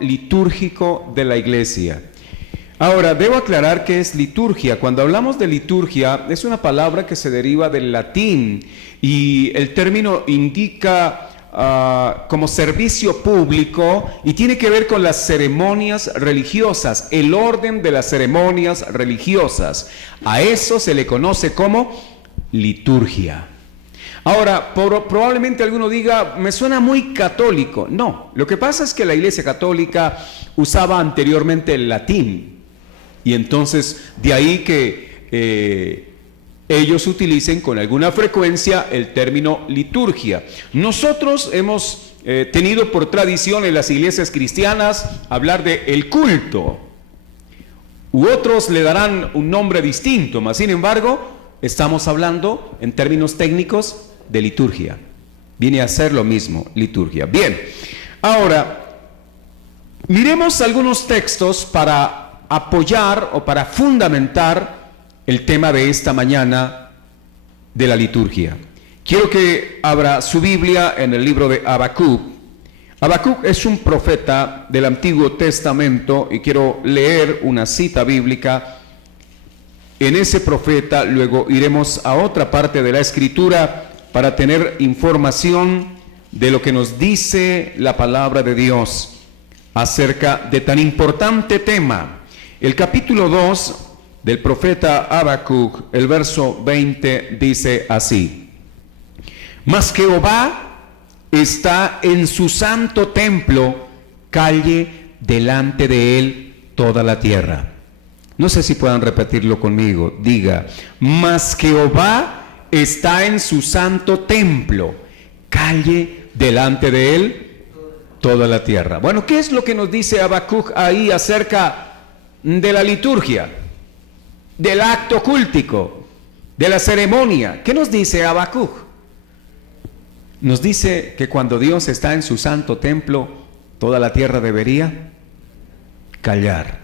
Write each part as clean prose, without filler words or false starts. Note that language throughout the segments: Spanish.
Litúrgico de la iglesia. Ahora, debo aclarar qué es liturgia. Cuando hablamos de liturgia, es una palabra que se deriva del latín y el término indica como servicio público y tiene que ver con las ceremonias religiosas, el orden de las ceremonias religiosas. A eso se le conoce como liturgia. Ahora, probablemente alguno diga, me suena muy católico. No, lo que pasa es que la Iglesia Católica usaba anteriormente el latín. Y entonces, de ahí que ellos utilicen con alguna frecuencia el término liturgia. Nosotros hemos tenido por tradición en las iglesias cristianas hablar de el culto. U otros le darán un nombre distinto, mas sin embargo, estamos hablando en términos técnicos de liturgia. Viene a ser lo mismo, liturgia. Bien, ahora, miremos algunos textos para apoyar o para fundamentar el tema de esta mañana de la liturgia. Quiero que abra su Biblia en el libro de Habacuc. Habacuc es un profeta del Antiguo Testamento y quiero leer una cita bíblica en ese profeta. Luego iremos a otra parte de la Escritura para tener información de lo que nos dice la palabra de Dios acerca de tan importante tema. El capítulo 2 del profeta Habacuc, el verso 20, dice así: Mas Jehová está en su santo templo, calle delante de él toda la tierra. No sé si puedan repetirlo conmigo. Diga: mas Jehová está en su santo templo, calle delante de él toda la tierra. Bueno, ¿qué es lo que nos dice Habacuc ahí acerca de la liturgia, del acto cúltico, de la ceremonia? ¿Qué nos dice Habacuc? Nos dice que cuando Dios está en su santo templo, toda la tierra debería callar.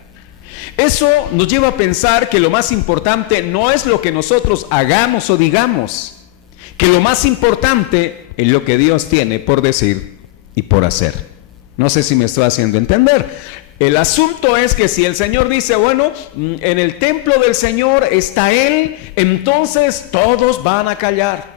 Eso nos lleva a pensar que lo más importante no es lo que nosotros hagamos o digamos, que lo más importante es lo que Dios tiene por decir y por hacer. No sé si me estoy haciendo entender. El asunto es que si el Señor dice, bueno, en el templo del Señor está Él, entonces todos van a callar.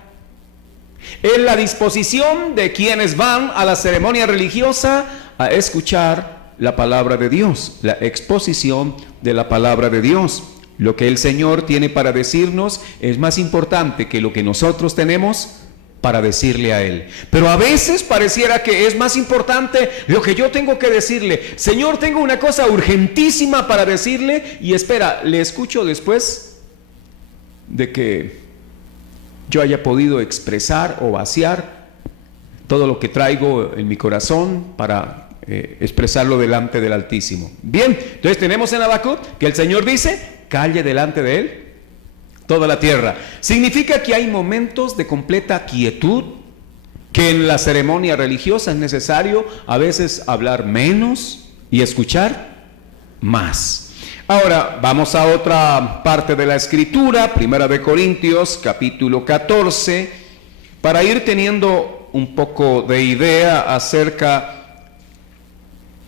Es la disposición de quienes van a la ceremonia religiosa a escuchar la palabra de Dios, la exposición de la palabra de Dios. Lo que el Señor tiene para decirnos es más importante que lo que nosotros tenemos para decirle a Él. Pero a veces pareciera que es más importante lo que yo tengo que decirle. Señor, tengo una cosa urgentísima para decirle y espera, le escucho después de que yo haya podido expresar o vaciar todo lo que traigo en mi corazón para expresarlo delante del Altísimo. Bien, entonces tenemos en Habacuc que el Señor dice, calle delante de él toda la tierra. Significa que hay momentos de completa quietud, que en la ceremonia religiosa es necesario a veces hablar menos y escuchar más. Ahora vamos a otra parte de la Escritura, Primera de Corintios, capítulo 14, para ir teniendo un poco de idea acerca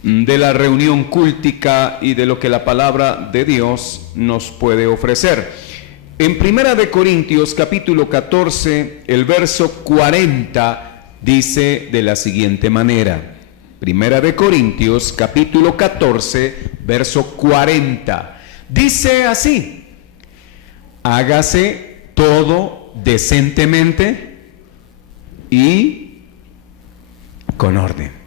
de la reunión cúltica y de lo que la palabra de Dios nos puede ofrecer. En Primera de Corintios, capítulo 14, el verso 40, dice de la siguiente manera. Primera de Corintios, capítulo 14, verso 40. Dice así: hágase todo decentemente y con orden.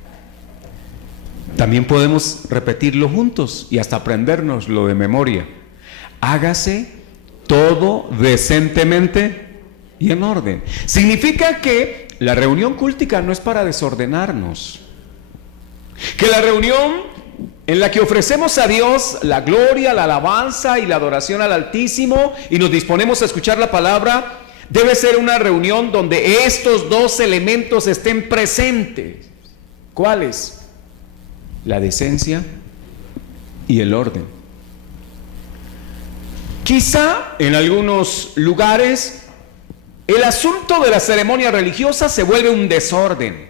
También podemos repetirlo juntos y hasta aprendérnoslo de memoria. Hágase todo decentemente y en orden. Significa que la reunión cúltica no es para desordenarnos. Que la reunión en la que ofrecemos a Dios la gloria, la alabanza y la adoración al Altísimo y nos disponemos a escuchar la palabra, debe ser una reunión donde estos dos elementos estén presentes. ¿Cuáles? La decencia y el orden. Quizá en algunos lugares el asunto de la ceremonia religiosa se vuelve un desorden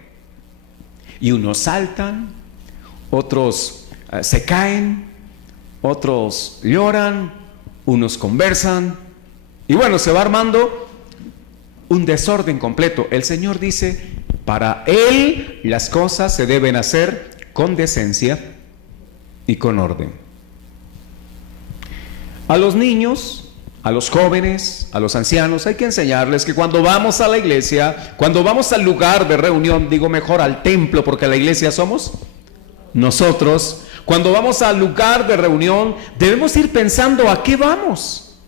y unos saltan, otros se caen, otros lloran, unos conversan, y bueno, se va armando un desorden completo. El Señor dice, para Él las cosas se deben hacer con decencia y con orden. A los niños, a los jóvenes, a los ancianos, hay que enseñarles que cuando vamos a la iglesia, cuando vamos al lugar de reunión, digo mejor al templo, porque la iglesia somos nosotros, cuando vamos al lugar de reunión, debemos ir pensando a qué vamos.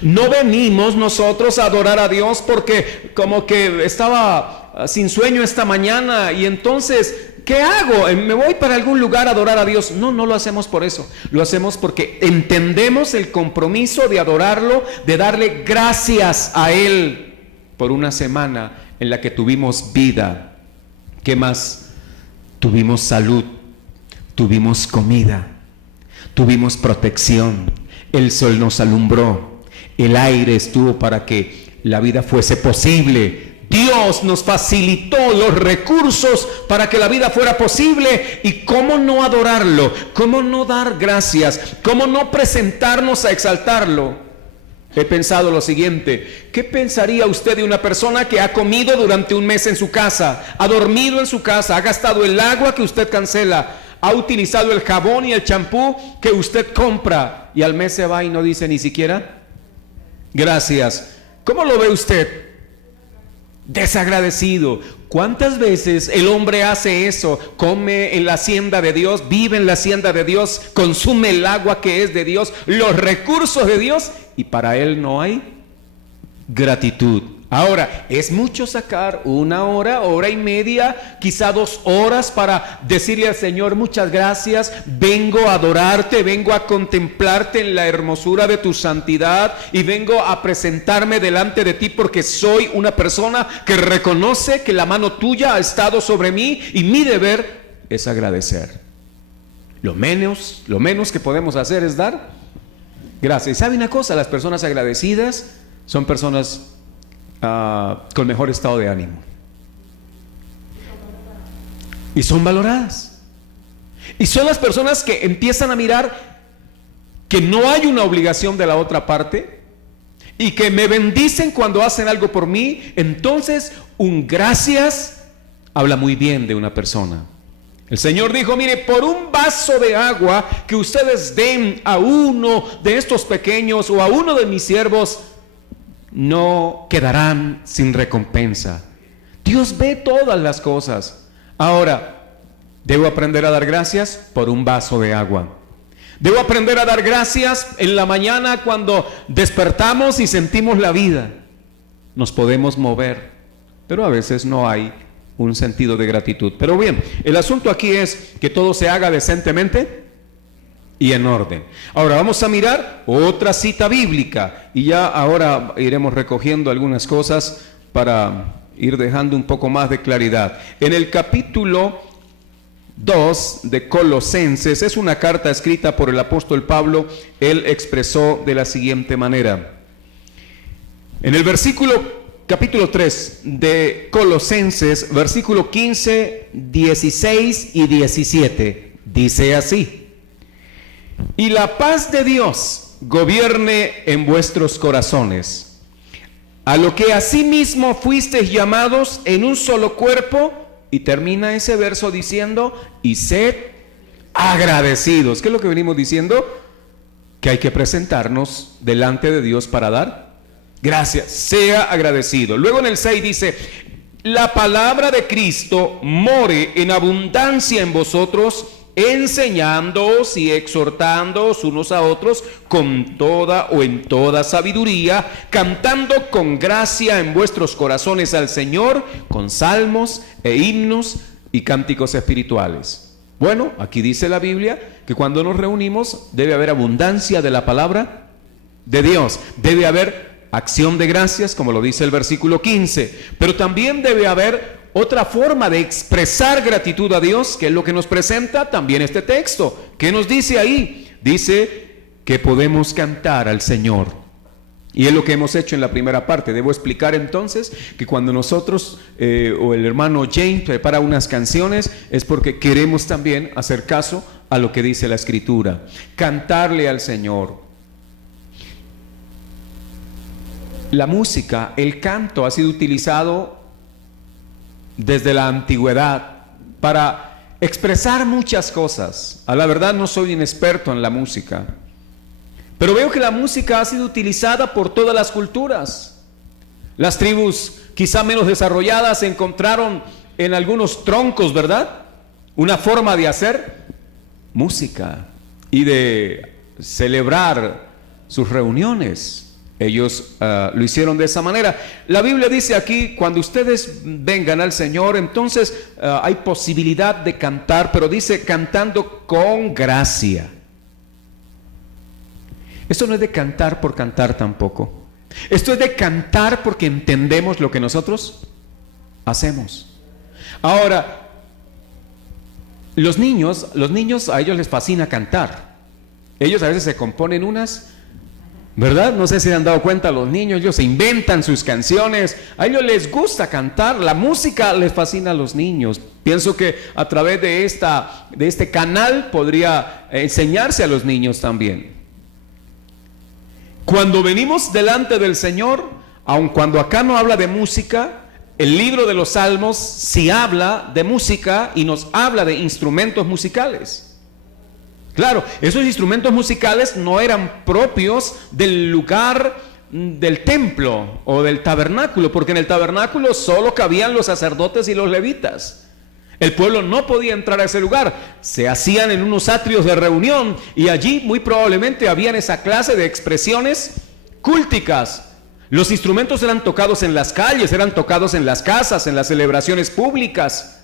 No venimos nosotros a adorar a Dios porque como que estaba sin sueño esta mañana y entonces, ¿qué hago? ¿Me voy para algún lugar a adorar a Dios? No, no lo hacemos por eso. Lo hacemos porque entendemos el compromiso de adorarlo, de darle gracias a Él por una semana en la que tuvimos vida. ¿Qué más? Tuvimos salud, tuvimos comida, tuvimos protección, el sol nos alumbró, el aire estuvo para que la vida fuese posible. Dios nos facilitó los recursos para que la vida fuera posible. ¿Y cómo no adorarlo? ¿Cómo no dar gracias? ¿Cómo no presentarnos a exaltarlo? He pensado lo siguiente: ¿qué pensaría usted de una persona que ha comido durante un mes en su casa, ha dormido en su casa, ha gastado el agua que usted cancela, ha utilizado el jabón y el champú que usted compra y al mes se va y no dice ni siquiera gracias? ¿Cómo lo ve usted? Desagradecido. ¿Cuántas veces el hombre hace eso? Come en la hacienda de Dios, vive en la hacienda de Dios, consume el agua que es de Dios, los recursos de Dios, y para él no hay gratitud. Ahora, es mucho sacar una hora, hora y media, quizá 2 horas para decirle al Señor: muchas gracias, vengo a adorarte, vengo a contemplarte en la hermosura de tu santidad y vengo a presentarme delante de ti porque soy una persona que reconoce que la mano tuya ha estado sobre mí y mi deber es agradecer. Lo menos que podemos hacer es dar gracias. ¿Y sabe una cosa? Las personas agradecidas son personas con mejor estado de ánimo y son valoradas, y son las personas que empiezan a mirar que no hay una obligación de la otra parte y que me bendicen cuando hacen algo por mí. Entonces un gracias habla muy bien de una persona. El Señor dijo: mire, por un vaso de agua que ustedes den a uno de estos pequeños o a uno de mis siervos, no quedarán sin recompensa. Dios ve todas las cosas. Ahora, debo aprender a dar gracias por un vaso de agua. Debo aprender a dar gracias en la mañana cuando despertamos y sentimos la vida. Nos podemos mover, pero a veces no hay un sentido de gratitud. Pero bien, el asunto aquí es que todo se haga decentemente y en orden. Ahora vamos a mirar otra cita bíblica y ya ahora iremos recogiendo algunas cosas para ir dejando un poco más de claridad. En el capítulo 2 de Colosenses, es una carta escrita por el apóstol Pablo. Él expresó de la siguiente manera. En el capítulo 3 de Colosenses, versículo 15, 16 y 17, dice así: y la paz de Dios gobierne en vuestros corazones, a lo que asimismo fuisteis llamados en un solo cuerpo. Y termina ese verso diciendo: y sed agradecidos. ¿Qué es lo que venimos diciendo? Que hay que presentarnos delante de Dios para dar gracias. Sea agradecido. Luego en el 6 dice: la palabra de Cristo more en abundancia en vosotros, enseñándoos y exhortándoos unos a otros con toda o en toda sabiduría, cantando con gracia en vuestros corazones al Señor, con salmos e himnos y cánticos espirituales. Bueno, aquí dice la Biblia que cuando nos reunimos debe haber abundancia de la palabra de Dios, debe haber acción de gracias, como lo dice el versículo 15, pero también debe haber otra forma de expresar gratitud a Dios, que es lo que nos presenta también este texto. ¿Qué nos dice ahí? Dice que podemos cantar al Señor Y es lo que hemos hecho en la primera parte. Debo explicar entonces que cuando nosotros o el hermano James prepara unas canciones es porque queremos también hacer caso a lo que dice la Escritura. Cantarle al Señor. La música, el canto ha sido utilizado desde la antigüedad para expresar muchas cosas. A la verdad no soy un experto en la música, pero veo que la música ha sido utilizada por todas las culturas. Las tribus quizá menos desarrolladas encontraron en algunos troncos, ¿verdad?, una forma de hacer música y de celebrar sus reuniones. Ellos lo hicieron de esa manera. La Biblia dice aquí, cuando ustedes vengan al Señor, entonces hay posibilidad de cantar, pero dice cantando con gracia. Esto no es de cantar por cantar tampoco. Esto es de cantar porque entendemos lo que nosotros hacemos. Ahora, los niños a ellos les fascina cantar. Ellos a veces se componen unas, ¿verdad? No sé si se han dado cuenta los niños, ellos se inventan sus canciones, a ellos les gusta cantar, la música les fascina a los niños. Pienso que a través de este canal podría enseñarse a los niños también. Cuando venimos delante del Señor, aun cuando acá no habla de música, el libro de los Salmos sí habla de música y nos habla de instrumentos musicales. Claro, esos instrumentos musicales no eran propios del lugar del templo o del tabernáculo, porque en el tabernáculo solo cabían los sacerdotes y los levitas. El pueblo no podía entrar a ese lugar. Se hacían en unos atrios de reunión y allí muy probablemente habían esa clase de expresiones cúlticas. Los instrumentos eran tocados en las calles, eran tocados en las casas, en las celebraciones públicas.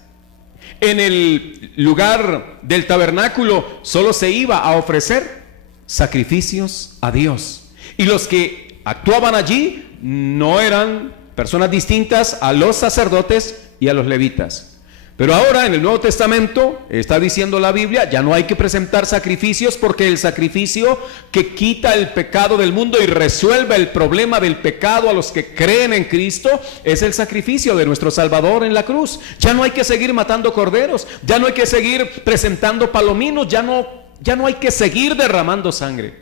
En el lugar del tabernáculo solo se iba a ofrecer sacrificios a Dios. Y los que actuaban allí no eran personas distintas a los sacerdotes y a los levitas. Pero ahora en el Nuevo Testamento está diciendo la Biblia, ya no hay que presentar sacrificios porque el sacrificio que quita el pecado del mundo y resuelve el problema del pecado a los que creen en Cristo es el sacrificio de nuestro Salvador en la cruz. Ya no hay que seguir matando corderos, ya no hay que seguir presentando palominos, ya no hay que seguir derramando sangre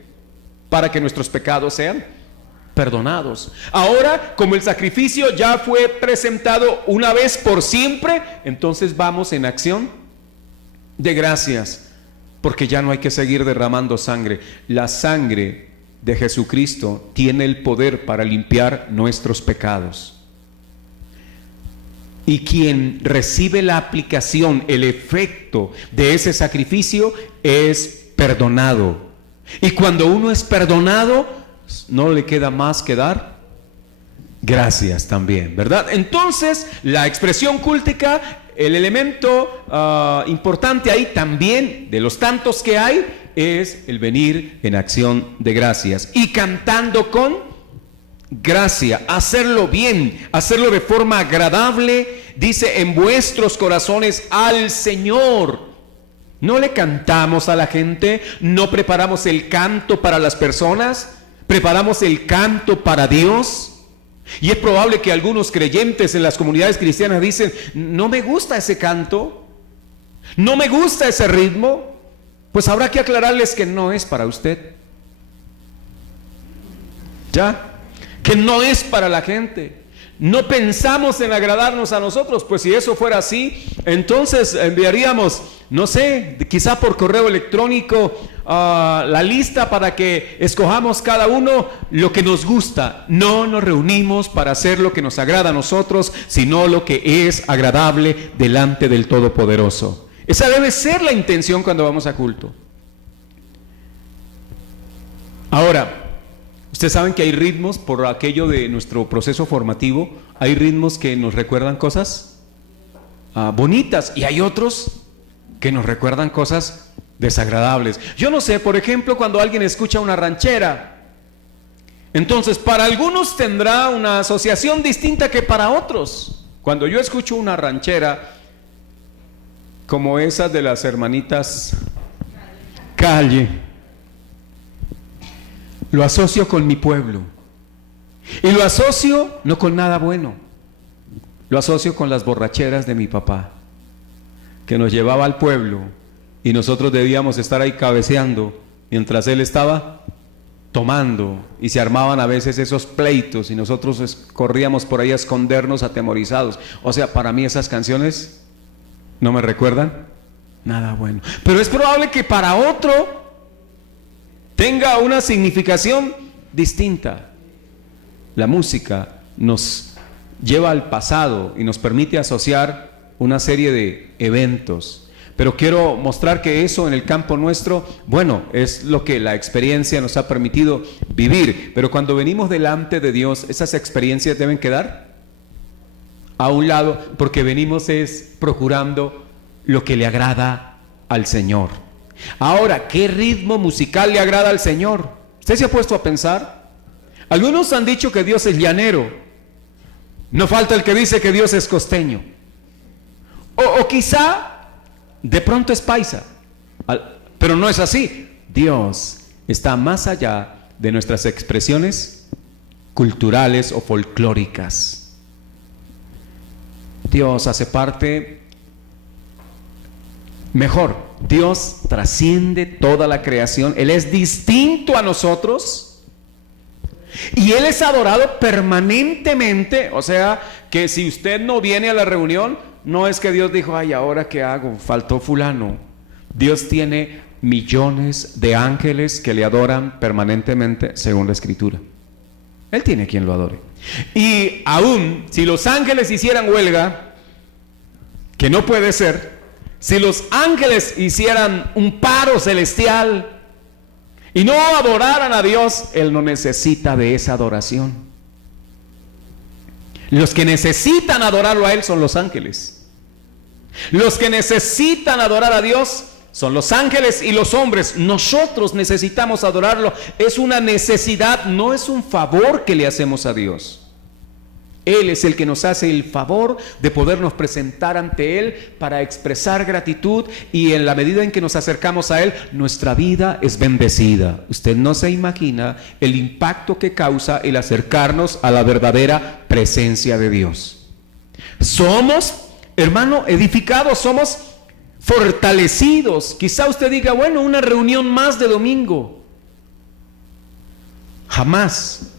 para que nuestros pecados sean perdonados. Ahora, como el sacrificio ya fue presentado una vez por siempre, entonces vamos en acción de gracias, porque ya no hay que seguir derramando sangre. La sangre de Jesucristo tiene el poder para limpiar nuestros pecados. Y quien recibe la aplicación, el efecto de ese sacrificio es perdonado. Y cuando uno es perdonado, no le queda más que dar gracias también, ¿verdad? Entonces, la expresión cúltica, el elemento importante ahí también, de los tantos que hay, es el venir en acción de gracias y cantando con gracia, hacerlo bien, hacerlo de forma agradable, dice, en vuestros corazones al Señor. No le cantamos a la gente, no preparamos el canto para las personas, preparamos el canto para Dios. Y es probable que algunos creyentes en las comunidades cristianas dicen, no me gusta ese canto, no me gusta ese ritmo. Pues habrá que aclararles que no es para usted, ya, que no es para la gente. No pensamos en agradarnos a nosotros, pues si eso fuera así, entonces enviaríamos, no sé, quizá por correo electrónico la lista para que escojamos cada uno lo que nos gusta. No nos reunimos para hacer lo que nos agrada a nosotros, sino lo que es agradable delante del Todopoderoso. Esa debe ser la intención cuando vamos a culto. Ahora, ustedes saben que hay ritmos, por aquello de nuestro proceso formativo, hay ritmos que nos recuerdan cosas bonitas y hay otros que nos recuerdan cosas desagradables. Yo no sé, por ejemplo, cuando alguien escucha una ranchera, entonces para algunos tendrá una asociación distinta que para otros. Cuando yo escucho una ranchera como esa de las hermanitas Calle, lo asocio con mi pueblo, Y lo asocio no con nada bueno, lo asocio con las borracheras de mi papá, que nos llevaba al pueblo y nosotros debíamos estar ahí cabeceando mientras él estaba tomando, y se armaban a veces esos pleitos y nosotros corríamos por ahí a escondernos atemorizados. O sea, para mí esas canciones no me recuerdan nada bueno, pero es probable que para otro tenga una significación distinta. La música nos lleva al pasado y nos permite asociar una serie de eventos. Pero quiero mostrar que eso en el campo nuestro, bueno, es lo que la experiencia nos ha permitido vivir. Pero cuando venimos delante de Dios, esas experiencias deben quedar a un lado, porque venimos es procurando lo que le agrada al Señor. Ahora, ¿qué ritmo musical le agrada al Señor? ¿Usted se ha puesto a pensar? Algunos han dicho que Dios es llanero. No falta el que dice que Dios es costeño. O quizá de pronto es paisa, pero no es así. Dios está más allá de nuestras expresiones culturales o folclóricas. Dios hace parte, mejor, Dios trasciende toda la creación. Él es distinto a nosotros y Él es adorado permanentemente. O sea, que si usted no viene a la reunión, no es que Dios dijo, ay, ¿ahora qué hago? Faltó fulano. Dios tiene millones de ángeles que le adoran permanentemente según la Escritura. Él tiene quien lo adore. Y aún si los ángeles hicieran huelga, que no puede ser, si los ángeles hicieran un paro celestial y no adoraran a Dios, Él no necesita de esa adoración. Los que necesitan adorarlo a Él son los ángeles. Los que necesitan adorar a Dios son los ángeles y los hombres. Nosotros necesitamos adorarlo. Es una necesidad, no es un favor que le hacemos a Dios. Él es el que nos hace el favor de podernos presentar ante Él para expresar gratitud, y en la medida en que nos acercamos a Él, nuestra vida es bendecida. Usted no se imagina el impacto que causa el acercarnos a la verdadera presencia de Dios. Somos, hermano, edificados, somos fortalecidos. Quizá usted diga, bueno, una reunión más de domingo. Jamás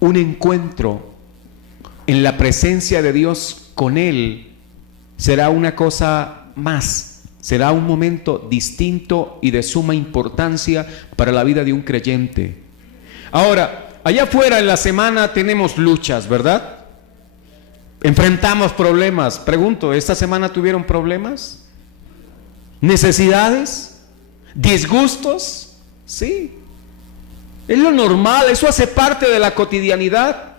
un encuentro en la presencia de Dios con Él será una cosa más, será un momento distinto y de suma importancia para la vida de un creyente. Ahora, allá afuera en la semana tenemos luchas, ¿verdad? Enfrentamos problemas. Pregunto, ¿esta semana tuvieron problemas? ¿Necesidades? ¿Disgustos? Sí. Es lo normal, eso hace parte de la cotidianidad.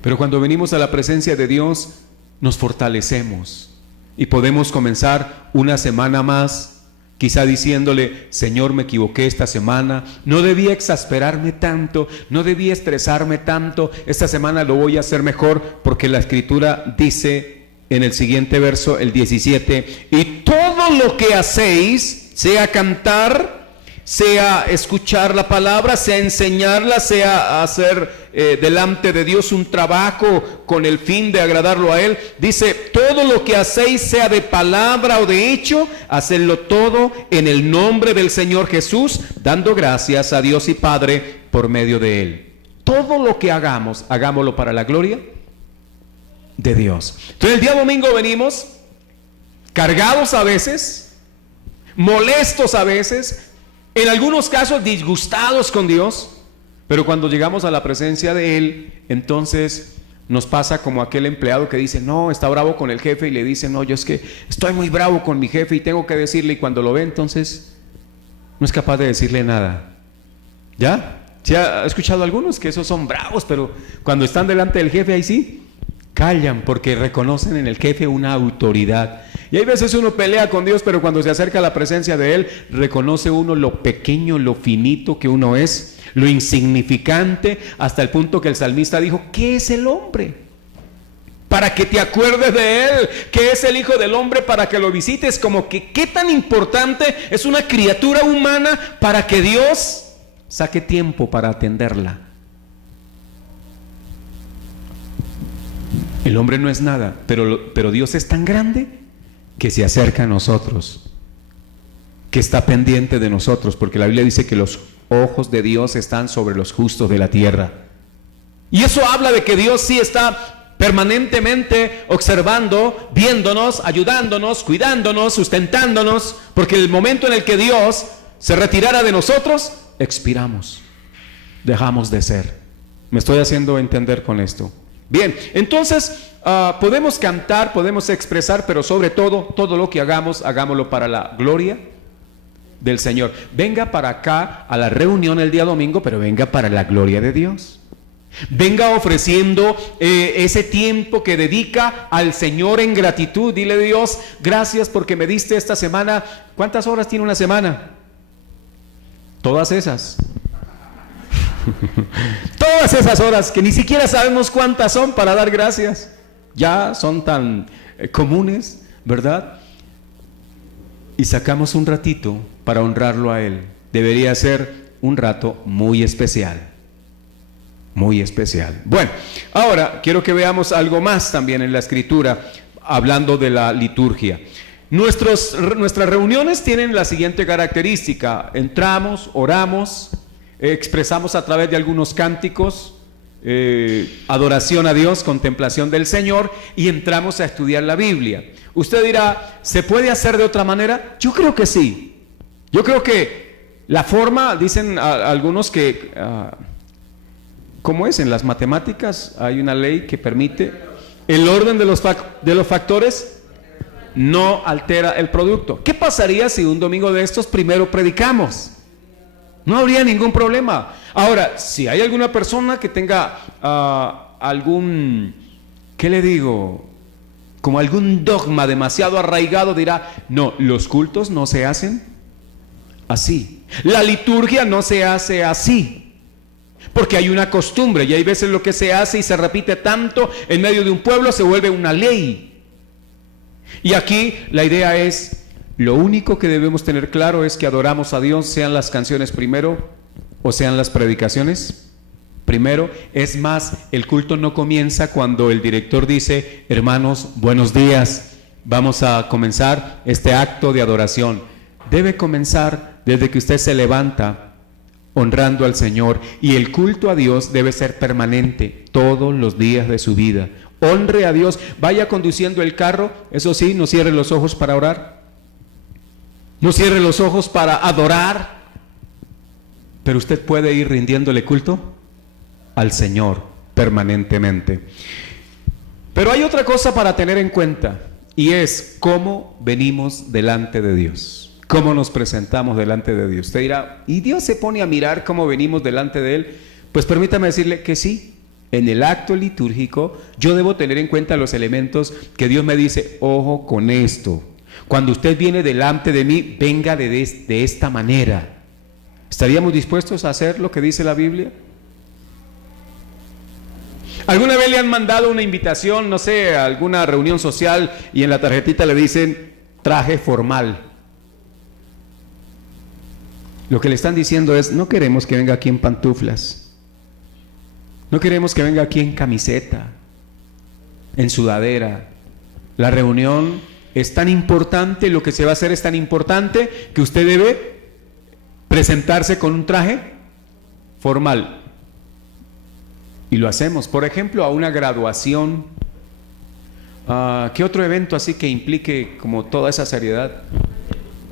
Pero cuando venimos a la presencia de Dios, nos fortalecemos y podemos comenzar una semana más, quizá diciéndole, Señor, me equivoqué esta semana, no debía exasperarme tanto, no debía estresarme tanto, esta semana lo voy a hacer mejor, porque la Escritura dice en el siguiente verso, el 17, y todo lo que hacéis, sea cantar, sea escuchar la palabra, sea enseñarla, sea hacer delante de Dios un trabajo con el fin de agradarlo a Él. Dice, todo lo que hacéis, sea de palabra o de hecho, hacedlo todo en el nombre del Señor Jesús, dando gracias a Dios y Padre por medio de Él. Todo lo que hagamos, hagámoslo para la gloria de Dios. Entonces el día domingo venimos cargados a veces, molestos a veces, en algunos casos disgustados con Dios, pero cuando llegamos a la presencia de Él, entonces nos pasa como aquel empleado que dice, no, está bravo con el jefe, y le dice, no, yo es que estoy muy bravo con mi jefe y tengo que decirle, y cuando lo ve, entonces no es capaz de decirle nada. ¿Ya? ¿Sí ha escuchado algunos que esos son bravos, pero cuando están delante del jefe, ahí sí callan, porque reconocen en el jefe una autoridad? Y hay veces uno pelea con Dios, pero cuando se acerca a la presencia de Él, reconoce uno lo pequeño, lo finito que uno es, lo insignificante, hasta el punto que el salmista dijo, ¿qué es el hombre? para que te acuerdes de Él, que es el Hijo del Hombre, para que lo visites. Como que qué tan importante es una criatura humana para que Dios saque tiempo para atenderla. El hombre no es nada, pero Dios es tan grande que se acerca a nosotros, que está pendiente de nosotros, porque la Biblia dice que los ojos de Dios están sobre los justos de la tierra. Y eso habla de que Dios sí está permanentemente observando, viéndonos, ayudándonos, cuidándonos, sustentándonos, porque el momento en el que Dios se retirara de nosotros, expiramos, dejamos de ser. ¿Me estoy haciendo entender con esto? Bien, entonces podemos cantar, podemos expresar, pero sobre todo lo que hagamos, hagámoslo para la gloria del Señor. Venga para acá a la reunión el día domingo, pero venga para la gloria de Dios. Venga ofreciendo ese tiempo que dedica al Señor en gratitud. Dile: Dios, gracias porque me diste esta semana. ¿Cuántas horas tiene una semana? Todas esas. Todas esas horas que ni siquiera sabemos cuántas son para dar gracias. Ya son tan comunes, ¿verdad? Y sacamos un ratito para honrarlo a Él. Debería ser un rato muy especial. Muy especial. Bueno, ahora quiero que veamos algo más también en la Escritura, hablando de la liturgia. Nuestras reuniones tienen la siguiente característica: entramos, oramos, expresamos a través de algunos cánticos, adoración a Dios, contemplación del Señor, y entramos a estudiar la Biblia. Usted dirá, ¿se puede hacer de otra manera? Yo creo que sí. Yo creo que la forma, dicen algunos que, ¿cómo es? En las matemáticas hay una ley que permite el orden de los factores no altera el producto. ¿Qué pasaría si un domingo de estos primero predicamos? No habría ningún problema. Ahora, si hay alguna persona que tenga algún, ¿qué le digo? Como algún dogma demasiado arraigado, dirá, no, los cultos no se hacen así. La liturgia no se hace así. Porque hay una costumbre y hay veces lo que se hace y se repite tanto en medio de un pueblo se vuelve una ley. Y aquí la idea es, lo único que debemos tener claro es que adoramos a Dios, sean las canciones primero o sean las predicaciones primero. Es más, el culto no comienza cuando el director dice, hermanos, buenos días, vamos a comenzar este acto de adoración. Debe comenzar desde que usted se levanta honrando al Señor, y el culto a Dios debe ser permanente todos los días de su vida. Honre a Dios, vaya conduciendo el carro, eso sí, no cierre los ojos para orar, no cierre los ojos para adorar, pero usted puede ir rindiéndole culto al Señor permanentemente. Pero hay otra cosa para tener en cuenta, y es cómo venimos delante de Dios. ¿Cómo nos presentamos delante de Dios? Usted dirá, ¿y Dios se pone a mirar cómo venimos delante de Él? Pues permítame decirle que sí. En el acto litúrgico yo debo tener en cuenta los elementos que Dios me dice, ojo con esto. Cuando usted viene delante de mí, venga de esta manera. ¿Estaríamos dispuestos a hacer lo que dice la Biblia? ¿Alguna vez le han mandado una invitación, no sé, a alguna reunión social y en la tarjetita le dicen traje formal? Lo que le están diciendo es, no queremos que venga aquí en pantuflas, no queremos que venga aquí en camiseta, en sudadera. La reunión es tan importante, lo que se va a hacer es tan importante que usted debe presentarse con un traje formal. Y lo hacemos, por ejemplo, a una graduación. ¿Qué otro evento así que implique como toda esa seriedad?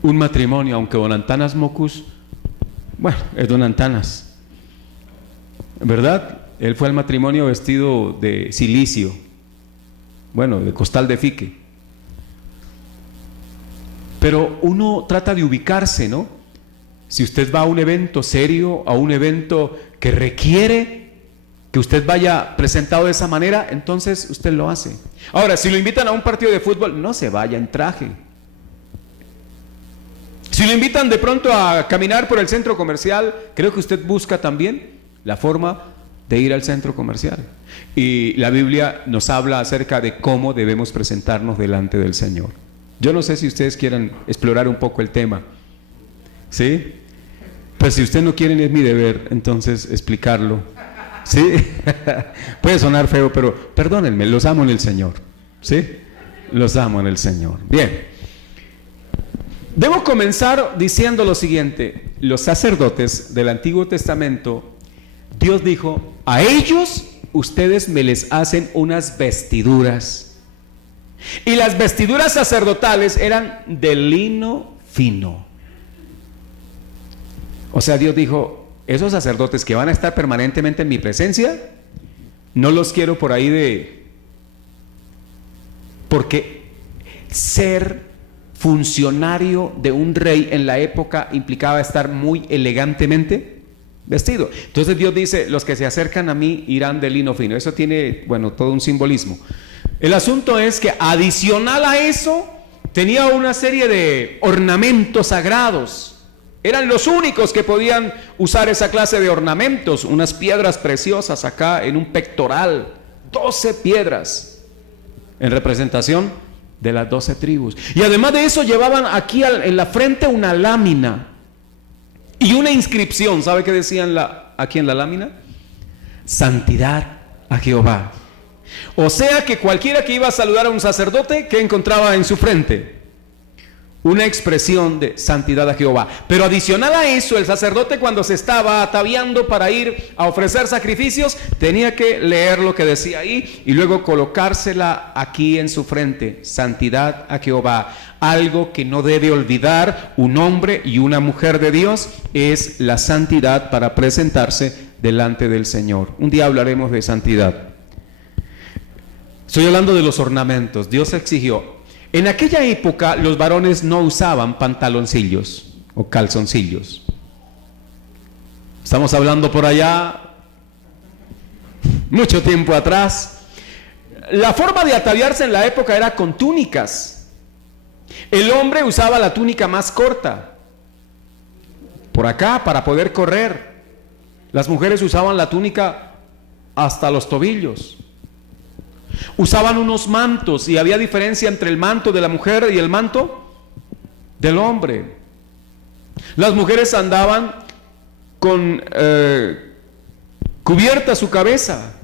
Un matrimonio, aunque don Antanas Mocus, bueno, es don Antanas, ¿verdad? Él fue al matrimonio vestido de cilicio, bueno, de costal de fique. Pero uno trata de ubicarse, ¿no? Si usted va a un evento serio, a un evento que requiere que usted vaya presentado de esa manera, entonces usted lo hace. Ahora, si lo invitan a un partido de fútbol, no se vaya en traje. Si lo invitan de pronto a caminar por el centro comercial, creo que usted busca también la forma de ir al centro comercial. Y la Biblia nos habla acerca de cómo debemos presentarnos delante del Señor. Yo no sé si ustedes quieran explorar un poco el tema, ¿sí? Pues si usted no quieren, es mi deber entonces explicarlo, ¿sí? Puede sonar feo, pero perdónenme, los amo en el Señor, ¿sí? Los amo en el Señor. Bien, debo comenzar diciendo lo siguiente: los sacerdotes del Antiguo Testamento, Dios dijo, a ellos ustedes me les hacen unas vestiduras, y las vestiduras sacerdotales eran de lino fino. O sea, Dios dijo, esos sacerdotes que van a estar permanentemente en mi presencia, no los quiero por ahí porque ser funcionario de un rey en la época implicaba estar muy elegantemente vestido. Entonces Dios dice, los que se acercan a mí irán de lino fino. Eso tiene, bueno, todo un simbolismo. El asunto es que adicional a eso, tenía una serie de ornamentos sagrados. Eran los únicos que podían usar esa clase de ornamentos, unas piedras preciosas acá en un pectoral, 12 piedras en representación de las 12 tribus. Y además de eso llevaban aquí en la frente una lámina y una inscripción. ¿Sabe qué decían aquí en la lámina? Santidad a Jehová. O sea que cualquiera que iba a saludar a un sacerdote, ¿qué encontraba en su frente? Una expresión de santidad a Jehová. Pero adicional a eso, el sacerdote, cuando se estaba ataviando para ir a ofrecer sacrificios, tenía que leer lo que decía ahí y luego colocársela aquí en su frente: santidad a Jehová. Algo que no debe olvidar un hombre y una mujer de Dios es la santidad para presentarse delante del Señor. Un día hablaremos de santidad. Estoy hablando de los ornamentos. Dios exigió. En aquella época los varones no usaban pantaloncillos o calzoncillos. Estamos hablando por allá mucho tiempo atrás. La forma de ataviarse en la época era con túnicas. El hombre usaba la túnica más corta, por acá, para poder correr. Las mujeres usaban la túnica hasta los tobillos. Usaban unos mantos y había diferencia entre el manto de la mujer y el manto del hombre. Las mujeres andaban con cubierta su cabeza.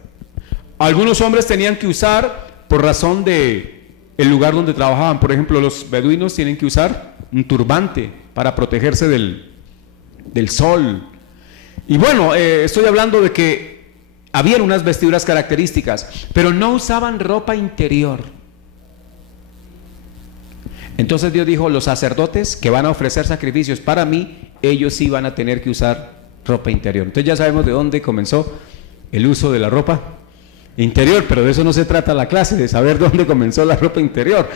Algunos hombres tenían que usar, por razón de el lugar donde trabajaban, por ejemplo, los beduinos tienen que usar un turbante para protegerse del sol. Y bueno, estoy hablando de que habían unas vestiduras características, pero no usaban ropa interior. Entonces Dios dijo, los sacerdotes que van a ofrecer sacrificios para mí, ellos sí van a tener que usar ropa interior. Entonces ya sabemos de dónde comenzó el uso de la ropa interior, pero de eso no se trata la clase, de saber dónde comenzó la ropa interior.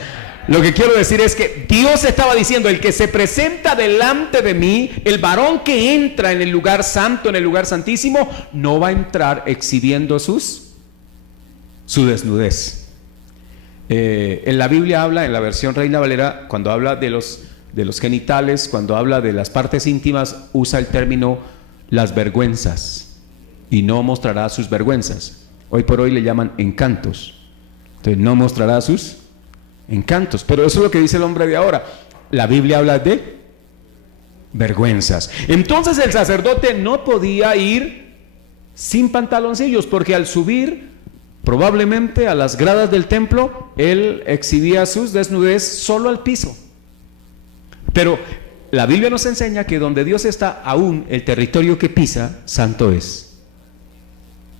Lo que quiero decir es que Dios estaba diciendo, el que se presenta delante de mí, el varón que entra en el lugar santo, en el lugar santísimo, no va a entrar exhibiendo su desnudez. En la Biblia habla, en la versión Reina Valera, cuando habla de los genitales, cuando habla de las partes íntimas, usa el término las vergüenzas, y no mostrará sus vergüenzas. Hoy por hoy le llaman encantos. Entonces no mostrará sus encantos, pero eso es lo que dice el hombre de ahora. La Biblia habla de vergüenzas. Entonces el sacerdote no podía ir sin pantaloncillos, porque al subir probablemente a las gradas del templo, él exhibía sus desnudez solo al piso. Pero la Biblia nos enseña que donde Dios está, aún el territorio que pisa, santo es.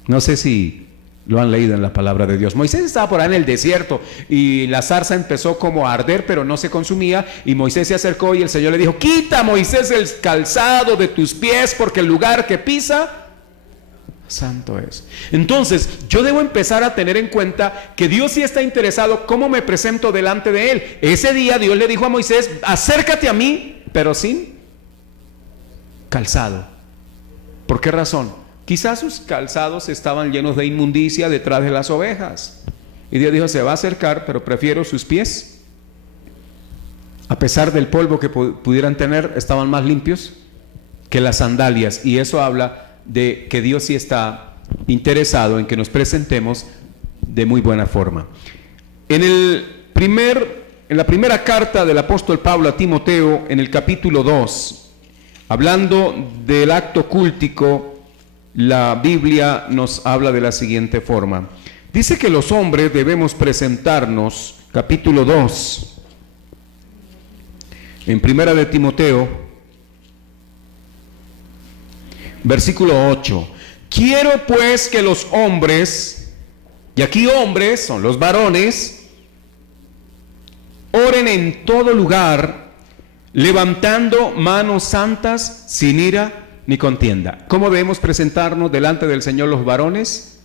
No sé si lo han leído en la palabra de Dios. Moisés estaba por ahí en el desierto y la zarza empezó como a arder, pero no se consumía, y Moisés se acercó y el Señor le dijo, quita, Moisés, el calzado de tus pies, porque el lugar que pisa, santo es. Entonces yo debo empezar a tener en cuenta que Dios sí está interesado cómo me presento delante de Él. Ese día Dios le dijo a Moisés, acércate a mí, pero sin calzado. ¿Por qué razón? Quizás sus calzados estaban llenos de inmundicia detrás de las ovejas. Y Dios dijo, se va a acercar, pero prefiero sus pies. A pesar del polvo que pudieran tener, estaban más limpios que las sandalias. Y eso habla de que Dios sí está interesado en que nos presentemos de muy buena forma. En la primera carta del apóstol Pablo a Timoteo, en el capítulo 2, hablando del acto cúltico, la Biblia nos habla de la siguiente forma. Dice que los hombres debemos presentarnos, capítulo 2, en primera de Timoteo, versículo 8. Quiero pues que los hombres, y aquí hombres son los varones, oren en todo lugar, levantando manos santas, sin ira ni contienda. ¿Cómo debemos presentarnos delante del Señor los varones?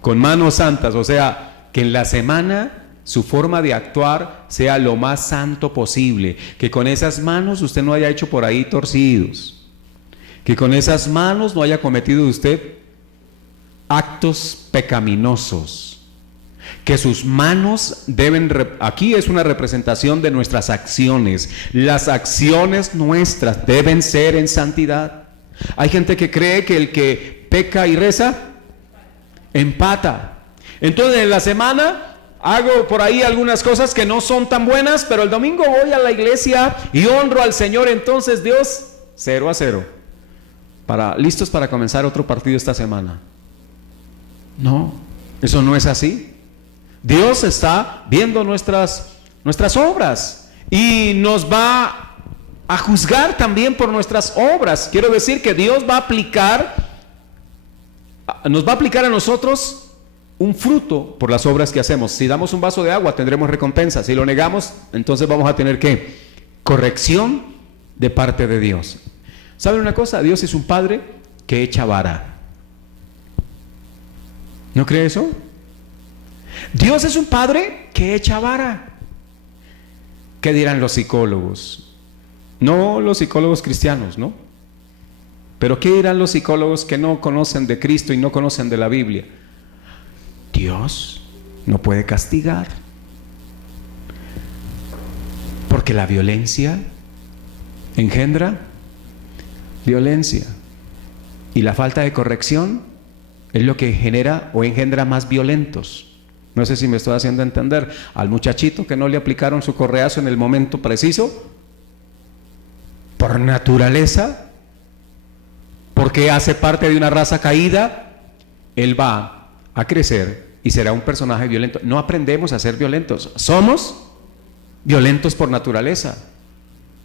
Con manos santas, o sea, que en la semana su forma de actuar sea lo más santo posible, que con esas manos usted no haya hecho por ahí torcidos, que con esas manos no haya cometido usted actos pecaminosos, que sus manos deben, aquí es una representación de nuestras acciones, las acciones nuestras deben ser en santidad. Hay gente que cree que el que peca y reza, empata. Entonces en la semana hago por ahí algunas cosas que no son tan buenas, pero el domingo voy a la iglesia y honro al Señor. Entonces Dios, 0-0, listos para comenzar otro partido esta semana. No, eso no es así. Dios está viendo nuestras obras y nos va a juzgar también por nuestras obras. Quiero decir que Dios nos va a aplicar a nosotros un fruto por las obras que hacemos. Si damos un vaso de agua, tendremos recompensa. Si lo negamos, entonces vamos a tener ¿qué? Corrección de parte de Dios. ¿Saben una cosa? Dios es un Padre que echa vara. ¿No cree eso? Dios es un Padre que echa vara. ¿Qué dirán los psicólogos? No los psicólogos cristianos, ¿no? Pero ¿qué dirán los psicólogos que no conocen de Cristo y no conocen de la Biblia? Dios no puede castigar, porque la violencia engendra violencia, y la falta de corrección es lo que genera o engendra más violentos. No sé si me estoy haciendo entender. Al muchachito que no le aplicaron su correazo en el momento preciso, por naturaleza, porque hace parte de una raza caída, él va a crecer y será un personaje violento. No aprendemos a ser violentos, somos violentos por naturaleza.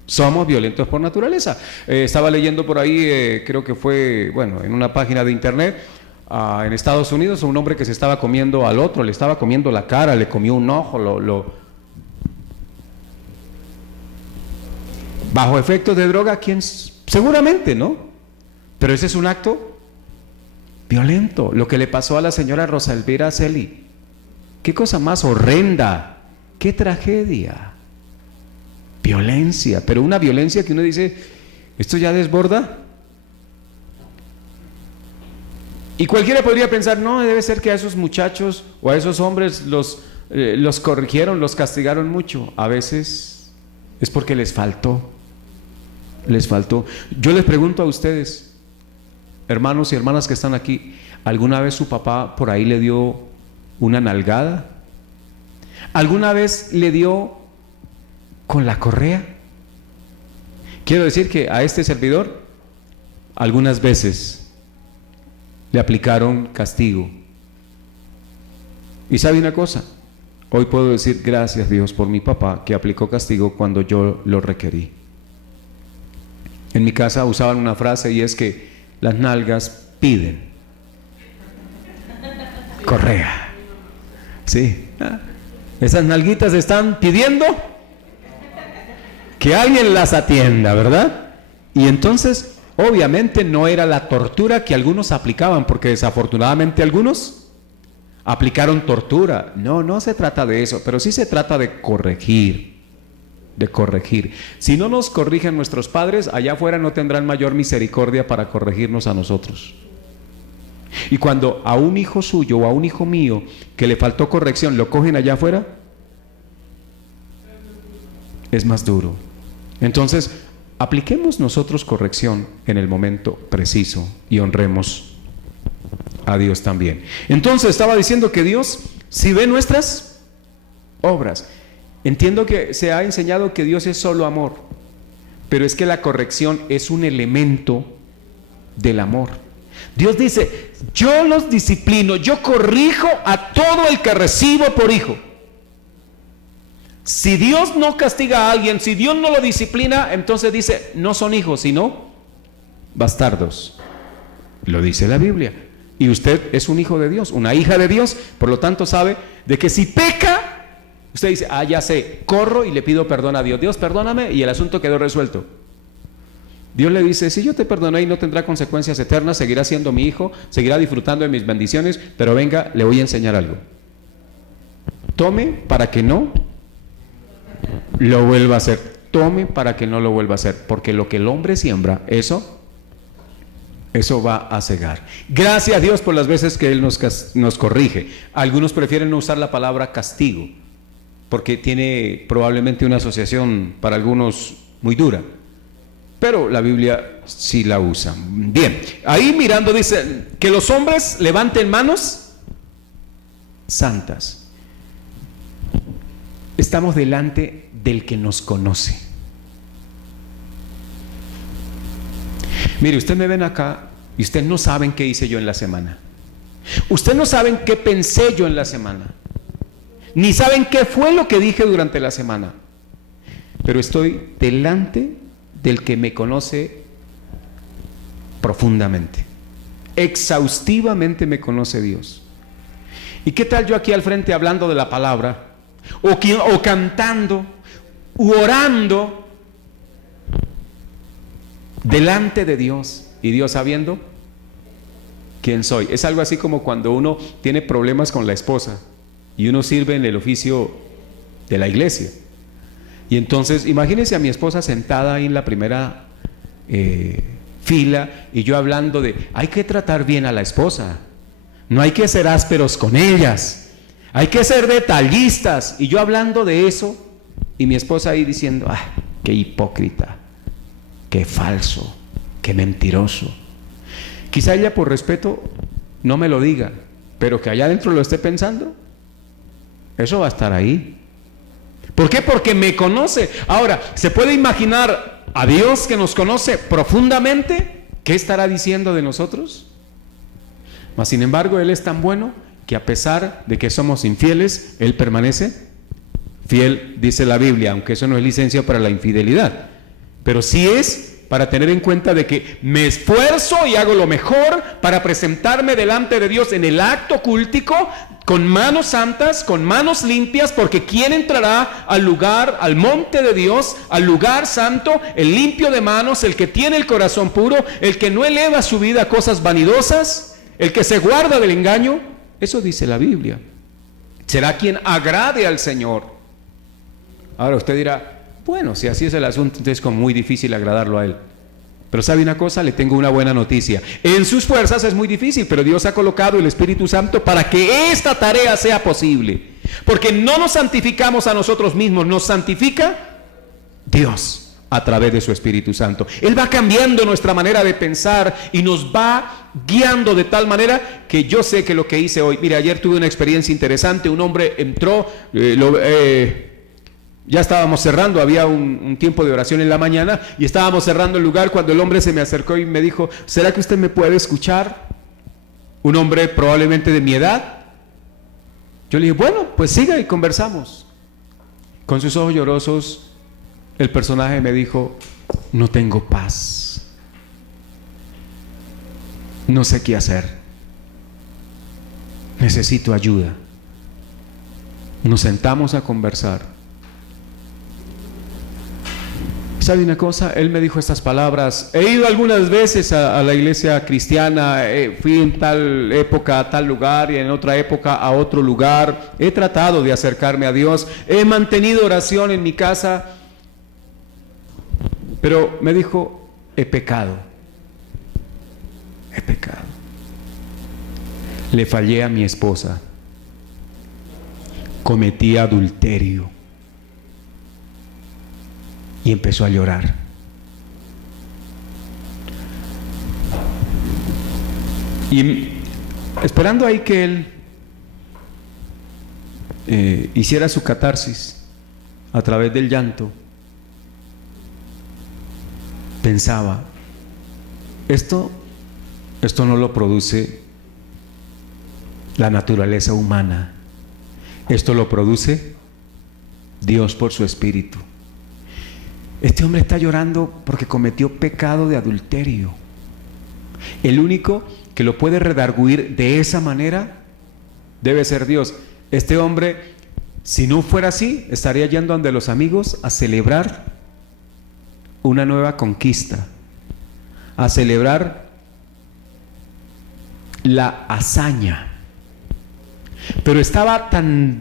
Somos violentos por naturaleza. Estaba leyendo por ahí, creo que fue, en una página de internet, en Estados Unidos, un hombre que se estaba comiendo al otro, le estaba comiendo la cara, le comió un ojo, bajo efectos de droga, ¿quién? Seguramente, ¿no? Pero ese es un acto violento. Lo que le pasó a la señora Rosa Elvira Celi, qué cosa más horrenda, qué tragedia. Violencia, pero una violencia que uno dice, ¿esto ya desborda? Y cualquiera podría pensar, no, debe ser que a esos muchachos o a esos hombres los corrigieron, los castigaron mucho. A veces es porque les faltó. Yo les pregunto a ustedes, hermanos y hermanas que están aquí, ¿alguna vez su papá por ahí le dio una nalgada? ¿Alguna vez le dio con la correa? Quiero decir que a este servidor algunas veces le aplicaron castigo. Y sabe una cosa, hoy puedo decir gracias Dios por mi papá que aplicó castigo cuando yo lo requerí. En mi casa usaban una frase y es que las nalgas piden correa. Sí, esas nalguitas están pidiendo que alguien las atienda, ¿verdad? Y entonces, obviamente no era la tortura que algunos aplicaban, porque desafortunadamente algunos aplicaron tortura. No se trata de eso, pero sí se trata de corregir. Si no nos corrigen nuestros padres, allá afuera no tendrán mayor misericordia para corregirnos a nosotros. Y cuando a un hijo suyo o a un hijo mío que le faltó corrección lo cogen allá afuera, es más duro. Entonces, apliquemos nosotros corrección en el momento preciso y honremos a Dios también. Entonces estaba diciendo que Dios sí ve nuestras obras. Entiendo que se ha enseñado que Dios es solo amor, pero es que la corrección es un elemento del amor. Dios dice, yo los disciplino, yo corrijo a todo el que recibo por hijo. Si Dios no castiga a alguien, si Dios no lo disciplina, entonces dice, no son hijos, sino bastardos. Lo dice la Biblia. Y usted es un hijo de Dios, una hija de Dios, por lo tanto sabe de que si peca, usted dice, ya sé, corro y le pido perdón a Dios. Dios, perdóname, y el asunto quedó resuelto. Dios le dice, si yo te perdoné y no tendrá consecuencias eternas, seguirá siendo mi hijo, seguirá disfrutando de mis bendiciones, pero venga, le voy a enseñar algo. Tome para que no lo vuelva a hacer. Tome para que no lo vuelva a hacer, porque lo que el hombre siembra, eso va a cegar. Gracias a Dios por las veces que Él nos corrige. Algunos prefieren no usar la palabra castigo, porque tiene probablemente una asociación para algunos muy dura. Pero la Biblia sí la usa. Bien, ahí mirando dice que los hombres levanten manos santas. Estamos delante del que nos conoce. Mire, usted me ven acá y usted no saben qué hice yo en la semana. Usted no saben qué pensé yo en la semana. Ni saben qué fue lo que dije durante la semana. Pero estoy delante del que me conoce profundamente. Exhaustivamente me conoce Dios. ¿Y qué tal yo aquí al frente hablando de la palabra? O cantando, u orando delante de Dios, y Dios sabiendo quién soy. Es algo así como cuando uno tiene problemas con la esposa y uno sirve en el oficio de la iglesia. Y entonces, imagínense a mi esposa sentada ahí en la primera fila y yo hablando de, hay que tratar bien a la esposa, no hay que ser ásperos con ellas, hay que ser detallistas. Y yo hablando de eso y mi esposa ahí diciendo, qué hipócrita, qué falso, qué mentiroso. Quizá ella por respeto no me lo diga, pero que allá adentro lo esté pensando, eso va a estar ahí. ¿Por qué? Porque me conoce. Ahora, ¿se puede imaginar a Dios que nos conoce profundamente? ¿Qué estará diciendo de nosotros? Mas sin embargo, Él es tan bueno que a pesar de que somos infieles, Él permanece fiel, dice la Biblia, aunque eso no es licencia para la infidelidad, pero sí es para tener en cuenta de que me esfuerzo y hago lo mejor para presentarme delante de Dios en el acto cultico con manos santas, con manos limpias, porque ¿quién entrará al lugar, al monte de Dios, al lugar santo? El limpio de manos, el que tiene el corazón puro, el que no eleva su vida a cosas vanidosas, el que se guarda del engaño. Eso dice la Biblia. Será quien agrade al Señor. Ahora usted dirá, bueno, si así es el asunto, entonces es como muy difícil agradarlo a Él. Pero ¿sabe una cosa? Le tengo una buena noticia. En sus fuerzas es muy difícil, pero Dios ha colocado el Espíritu Santo para que esta tarea sea posible. Porque no nos santificamos a nosotros mismos, nos santifica Dios a través de su Espíritu Santo. Él va cambiando nuestra manera de pensar y nos va guiando de tal manera que yo sé que lo que hice hoy, mire, ayer tuve una experiencia interesante. Un hombre entró, ya estábamos cerrando, había un tiempo de oración en la mañana y estábamos cerrando el lugar cuando el hombre se me acercó y me dijo, ¿será que usted me puede escuchar? Un hombre probablemente de mi edad. Yo le dije, bueno, pues siga y conversamos. Con sus ojos llorosos, el personaje me dijo, no tengo paz, no sé qué hacer, necesito ayuda. Nos sentamos a conversar. ¿Sabe una cosa? Él me dijo estas palabras. He ido algunas veces a la iglesia cristiana, fui en tal época a tal lugar y en otra época a otro lugar. He tratado de acercarme a Dios, he mantenido oración en mi casa, pero me dijo, he pecado. He pecado. Le fallé a mi esposa. Cometí adulterio. Y empezó a llorar. Y esperando ahí que él hiciera su catarsis a través del llanto, pensaba, esto no lo produce la naturaleza humana, esto lo produce Dios por su Espíritu. Este hombre está llorando porque cometió pecado de adulterio. El único que lo puede redarguir de esa manera debe ser Dios. Este hombre, si no fuera así, estaría yendo ante los amigos a celebrar una nueva conquista, a celebrar la hazaña. Pero estaba tan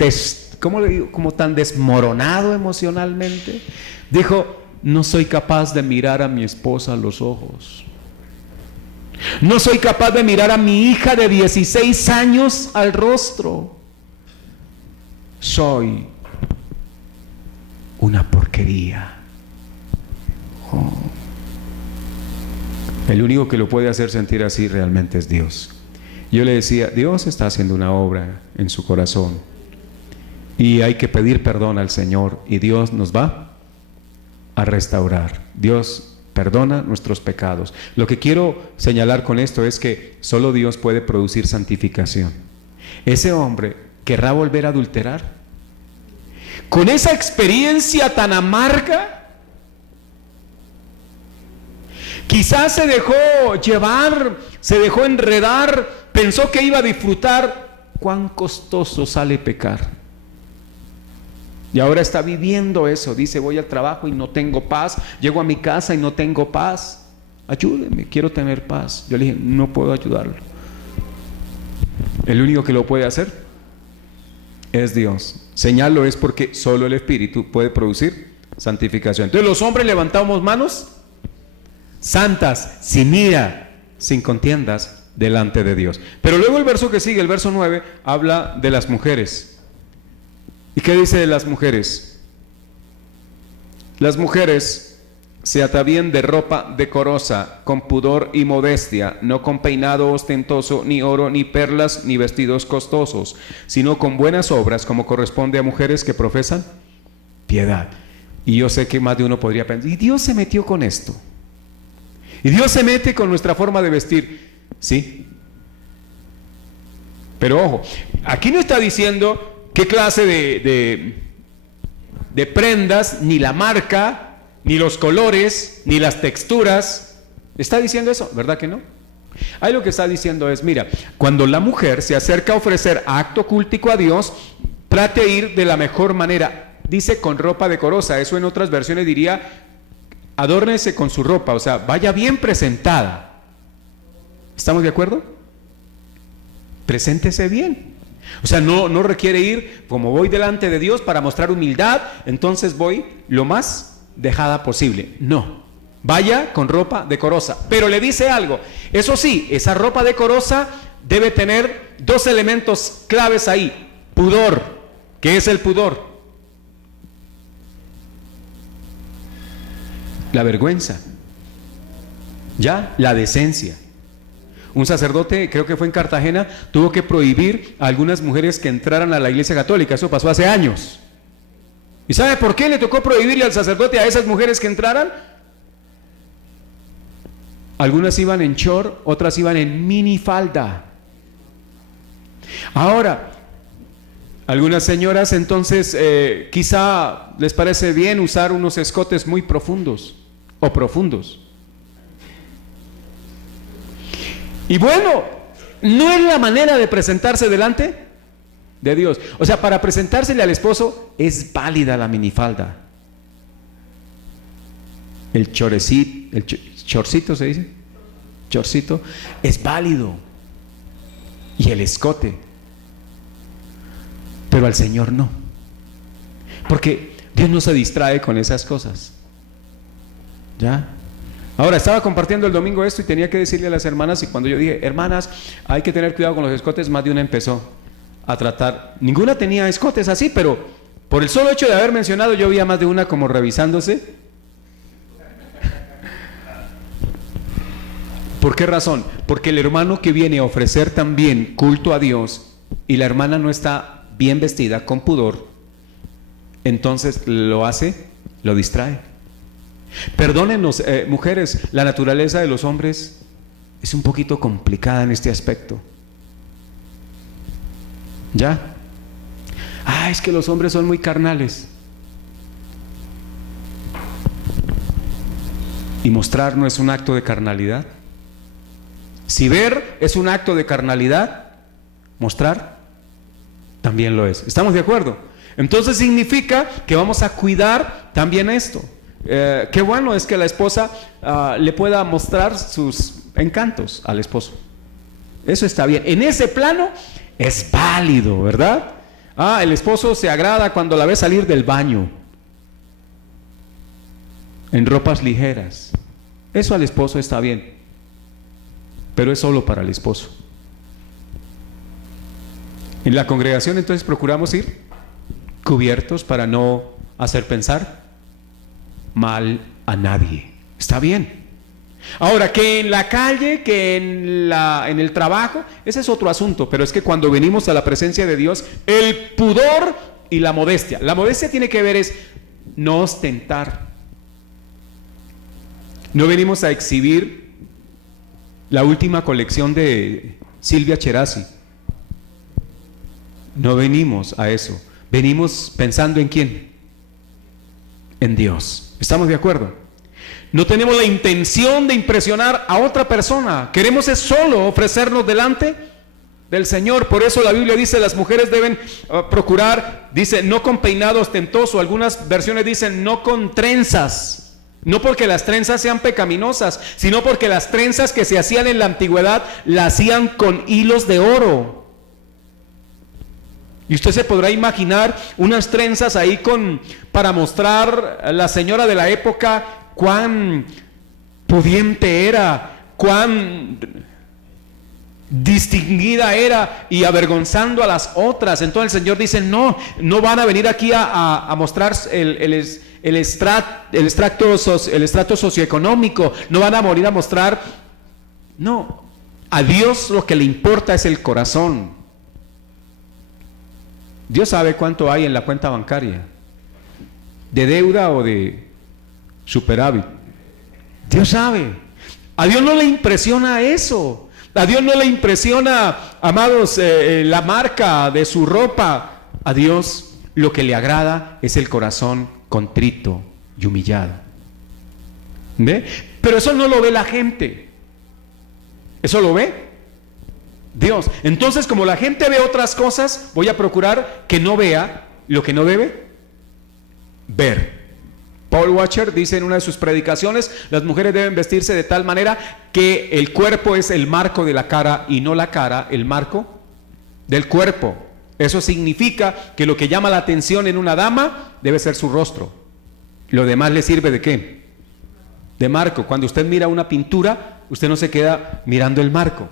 como tan desmoronado emocionalmente. Dijo, no soy capaz de mirar a mi esposa a los ojos. No soy capaz de mirar a mi hija de 16 años al rostro. Soy una porquería. Oh. El único que lo puede hacer sentir así realmente es Dios. Yo le decía, Dios está haciendo una obra en su corazón y hay que pedir perdón al Señor y Dios nos va a restaurar. Dios perdona nuestros pecados. Lo que quiero señalar con esto es que solo Dios puede producir santificación. Ese hombre querrá volver a adulterar. Con esa experiencia tan amarga, quizás se dejó llevar, se dejó enredar, pensó que iba a disfrutar. Cuán costoso sale pecar. Y ahora está viviendo eso. Dice, voy al trabajo y no tengo paz. Llego a mi casa y no tengo paz. Ayúdeme, quiero tener paz. Yo le dije, no puedo ayudarlo. El único que lo puede hacer es Dios. Señalo es porque solo el Espíritu puede producir santificación. Entonces los hombres levantamos manos santas, sin ira, sin contiendas, delante de Dios. Pero luego el verso que sigue, el verso 9, habla de las mujeres. ¿Y qué dice de las mujeres? Las mujeres se atavían de ropa decorosa, con pudor y modestia, no con peinado ostentoso, ni oro, ni perlas, ni vestidos costosos, sino con buenas obras, como corresponde a mujeres que profesan piedad. Y yo sé que más de uno podría pensar, ¿y Dios se metió con esto? ¿Y Dios se mete con nuestra forma de vestir? Sí. Pero ojo, aquí no está diciendo qué clase de prendas, ni la marca, ni los colores, ni las texturas. ¿Está diciendo eso? ¿Verdad que no? Ahí lo que está diciendo es, mira, cuando la mujer se acerca a ofrecer acto cultico a Dios, trate de ir de la mejor manera. Dice con ropa decorosa, eso en otras versiones diría, adórnese con su ropa, o sea, vaya bien presentada. ¿Estamos de acuerdo? Preséntese bien. O sea, no requiere ir, como voy delante de Dios para mostrar humildad, entonces voy lo más dejada posible. No, vaya con ropa decorosa. Pero le dice algo, eso sí, esa ropa decorosa debe tener dos elementos claves ahí. Pudor. ¿Qué es el pudor? La vergüenza. Ya, la decencia. Un sacerdote, creo que fue en Cartagena, tuvo que prohibir a algunas mujeres que entraran a la iglesia católica. Eso pasó hace años. ¿Y sabe por qué le tocó prohibirle al sacerdote a esas mujeres que entraran? Algunas iban en short, otras iban en minifalda. Ahora, algunas señoras entonces quizá les parece bien usar unos escotes muy profundos o profundos. Y bueno, no es la manera de presentarse delante de Dios. O sea, para presentársele al esposo es válida la minifalda. El chorecito, el chorcito se dice, chorcito, es válido. Y el escote. Pero al Señor no. Porque Dios no se distrae con esas cosas. ¿Ya? Ahora, estaba compartiendo el domingo esto y tenía que decirle a las hermanas, y cuando yo dije, hermanas, hay que tener cuidado con los escotes, más de una empezó a tratar. Ninguna tenía escotes así, pero por el solo hecho de haber mencionado, yo vi a más de una como revisándose. ¿Por qué razón? Porque el hermano que viene a ofrecer también culto a Dios y la hermana no está bien vestida, con pudor, entonces lo distrae. Perdónenos, mujeres, la naturaleza de los hombres es un poquito complicada en este aspecto. ¿Ya? Es que los hombres son muy carnales. ¿Y mostrar no es un acto de carnalidad? Si ver es un acto de carnalidad, mostrar también lo es. ¿Estamos de acuerdo? Entonces significa que vamos a cuidar también esto. Qué bueno es que la esposa le pueda mostrar sus encantos al esposo. Eso está bien. En ese plano es válido, ¿verdad? El esposo se agrada cuando la ve salir del baño en ropas ligeras. Eso al esposo está bien, pero es solo para el esposo. En la congregación entonces procuramos ir cubiertos para no hacer pensar mal a nadie. Está bien. Ahora, que en la calle, que en el trabajo, ese es otro asunto, pero es que cuando venimos a la presencia de Dios, el pudor y la modestia. La modestia tiene que ver es no ostentar. No venimos a exhibir la última colección de Silvia Cherasi. No venimos a eso. Venimos pensando en ¿quién? En Dios. ¿Estamos de acuerdo? No tenemos la intención de impresionar a otra persona. Queremos es solo ofrecernos delante del Señor. Por eso la Biblia dice, las mujeres deben procurar, dice, no con peinado ostentoso. Algunas versiones dicen, no con trenzas. No porque las trenzas sean pecaminosas, sino porque las trenzas que se hacían en la antigüedad, las hacían con hilos de oro. Y usted se podrá imaginar unas trenzas ahí para mostrar a la señora de la época cuán pudiente era, cuán distinguida era, y avergonzando a las otras. Entonces el Señor dice, no van a venir aquí a mostrar el estrato socioeconómico, no van a morir a mostrar. No, a Dios lo que le importa es el corazón. Dios sabe cuánto hay en la cuenta bancaria, de deuda o de superávit. Dios sabe. A Dios no le impresiona eso. A Dios no le impresiona, amados, la marca de su ropa. A Dios lo que le agrada es el corazón contrito y humillado. ¿Ve? Pero eso no lo ve la gente. ¿Eso lo ve Dios? Entonces, como la gente ve otras cosas, voy a procurar que no vea lo que no debe ver. Paul Washer dice en una de sus predicaciones, las mujeres deben vestirse de tal manera que el cuerpo es el marco de la cara y no la cara el marco del cuerpo. Eso significa que lo que llama la atención en una dama debe ser su rostro. Lo demás le sirve ¿de qué? De marco. Cuando usted mira una pintura, usted no se queda mirando el marco.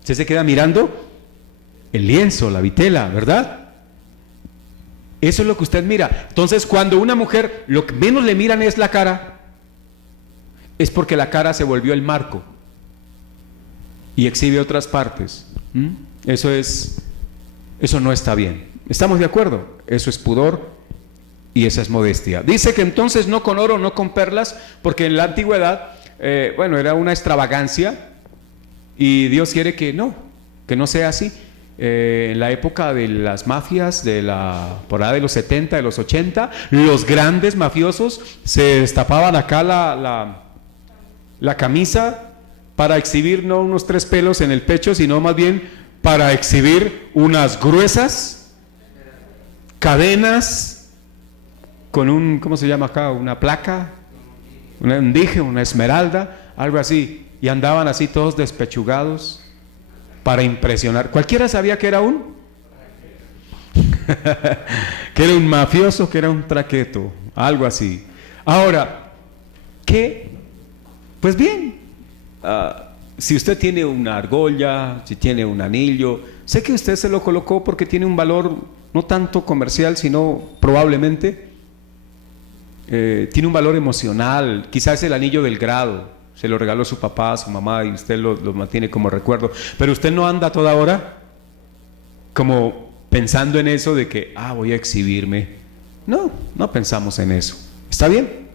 Usted se queda mirando el lienzo, la vitela, ¿verdad? Eso es lo que usted mira. Entonces, cuando una mujer, lo que menos le miran es la cara, es porque la cara se volvió el marco y exhibe otras partes. Eso no está bien. ¿Estamos de acuerdo? Eso es pudor y esa es modestia. Dice que entonces no con oro, no con perlas, porque en la antigüedad, era una extravagancia y Dios quiere que no sea así. En la época de las mafias, por ahí de los 70, de los 80, los grandes mafiosos se destapaban acá la camisa para exhibir no unos 3 pelos en el pecho, sino más bien para exhibir unas gruesas cadenas con ¿cómo se llama acá? Una placa, un dije, una esmeralda, algo así, y andaban así todos despechugados para impresionar. Cualquiera sabía que era que era un mafioso, que era un traqueto, algo así. Ahora, ¿qué? Pues bien, si usted tiene una argolla, si tiene un anillo, sé que usted se lo colocó porque tiene un valor no tanto comercial, sino probablemente tiene un valor emocional. Quizás el anillo del grado, se lo regaló su papá, su mamá, y usted lo mantiene como recuerdo. Pero usted no anda a toda hora como pensando en eso de que, voy a exhibirme. No, no pensamos en eso. ¿Está bien?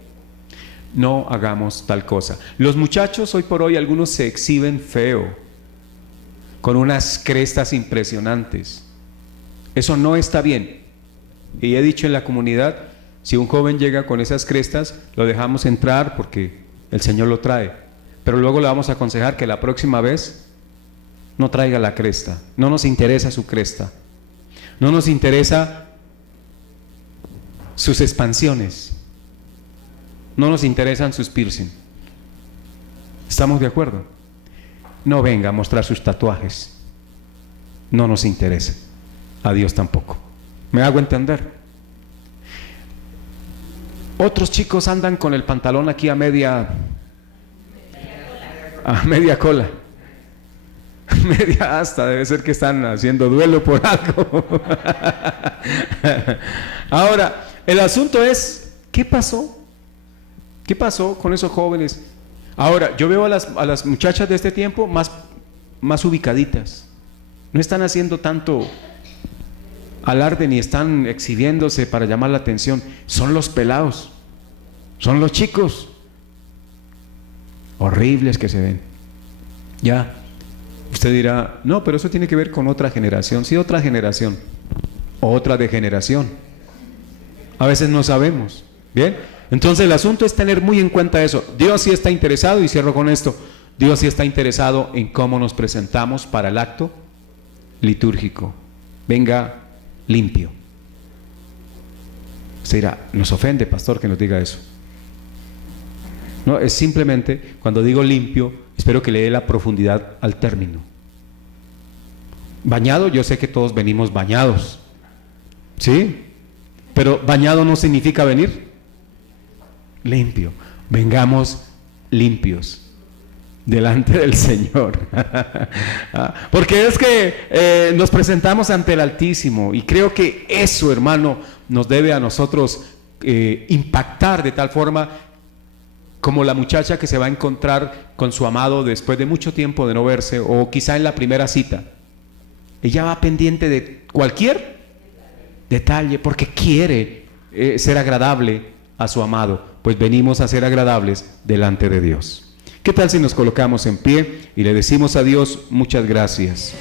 No hagamos tal cosa. Los muchachos hoy por hoy, algunos se exhiben feo, con unas crestas impresionantes. Eso no está bien. Y he dicho en la comunidad, si un joven llega con esas crestas, lo dejamos entrar porque el Señor lo trae. Pero luego le vamos a aconsejar que la próxima vez no traiga la cresta. No nos interesa su cresta. No nos interesa sus expansiones. No nos interesan sus piercing. ¿Estamos de acuerdo? No venga a mostrar sus tatuajes. No nos interesa. A Dios tampoco. ¿Me hago entender? Otros chicos andan con el pantalón aquí a media cola. Media asta, debe ser que están haciendo duelo por algo. Ahora, el asunto es, ¿qué pasó? ¿Qué pasó con esos jóvenes? Ahora, yo veo a las muchachas de este tiempo más ubicaditas. No están haciendo tanto alarde ni están exhibiéndose para llamar la atención. Son los pelados, son los chicos horribles que se ven. Ya, usted dirá, no, pero eso tiene que ver con otra generación. Sí, otra generación, otra degeneración. A veces no sabemos. Bien, entonces el asunto es tener muy en cuenta eso. Dios sí está interesado, y cierro con esto, Dios sí está interesado en cómo nos presentamos para el acto litúrgico. Venga limpio. Usted dirá, nos ofende, pastor, que nos diga eso. No, es simplemente, cuando digo limpio, espero que le dé la profundidad al término. Bañado, yo sé que todos venimos bañados, ¿sí? Pero bañado no significa venir limpio. Vengamos limpios delante del Señor. Porque es que nos presentamos ante el Altísimo, y creo que eso, hermano, nos debe a nosotros impactar de tal forma como la muchacha que se va a encontrar con su amado después de mucho tiempo de no verse, o quizá en la primera cita. Ella va pendiente de cualquier detalle porque quiere ser agradable a su amado. Pues venimos a ser agradables delante de Dios. ¿Qué tal si nos colocamos en pie y le decimos a Dios muchas gracias?